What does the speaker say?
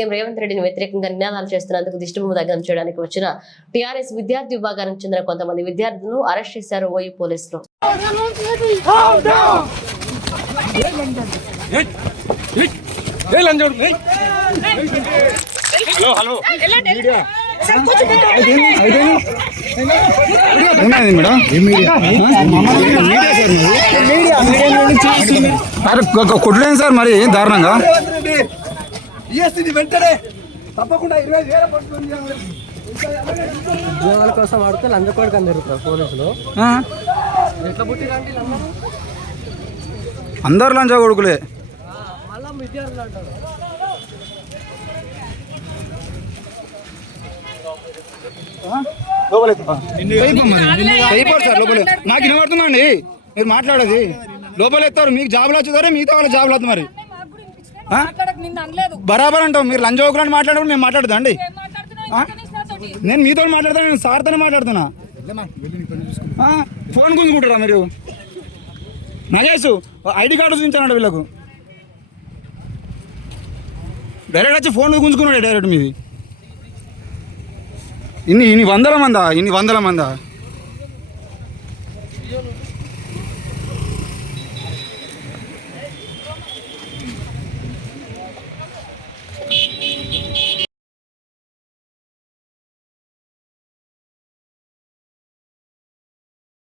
CM Revanth రెడ్డిని వ్యతిరేకంగా నినాదాలు చేస్తున్నందుకు దిష్టిబొమ్మ దగ్ధం చేయడానికి వచ్చిన టీఆర్ఎస్ విద్యార్థి విభాగానికి చెందిన కొంతమంది విద్యార్థులను అరెస్ట్ చేశారు ఓయూ పోలీసులు. కొట్టలేదు సార్ మరి దారుణంగా ఉద్యోగాల కోసం ఆడితే లంచకోడికి అందరు పోలీసులు అందరు లంచ కొడుకులే. మళ్ళా విద్యార్థులు అంటారు. నాకు వినబడుతున్నా అండి మీరు మాట్లాడేది. లోపల ఎత్తారు మీకు జాబులు వచ్చేదారే మిగతా వాళ్ళ జాబులు అవుతుంది. మరి బరాబర్ అంటాం. మీరు లంచ ఒకరు మాట్లాడినప్పుడు మేము మాట్లాడదా అండి? నేను మీతో మాట్లాడతాను, నేను సార్తోనే మాట్లాడుతున్నా. ఫోన్ గుంజుకుంటారా మీరు? నగేష్ ఐడి కార్డు చూపించాడు వీళ్ళకు. డైరెక్ట్ వచ్చి ఫోన్ గుంజుకున్నాడు డైరెక్ట్ మీది. ఇన్ని వందల మందా?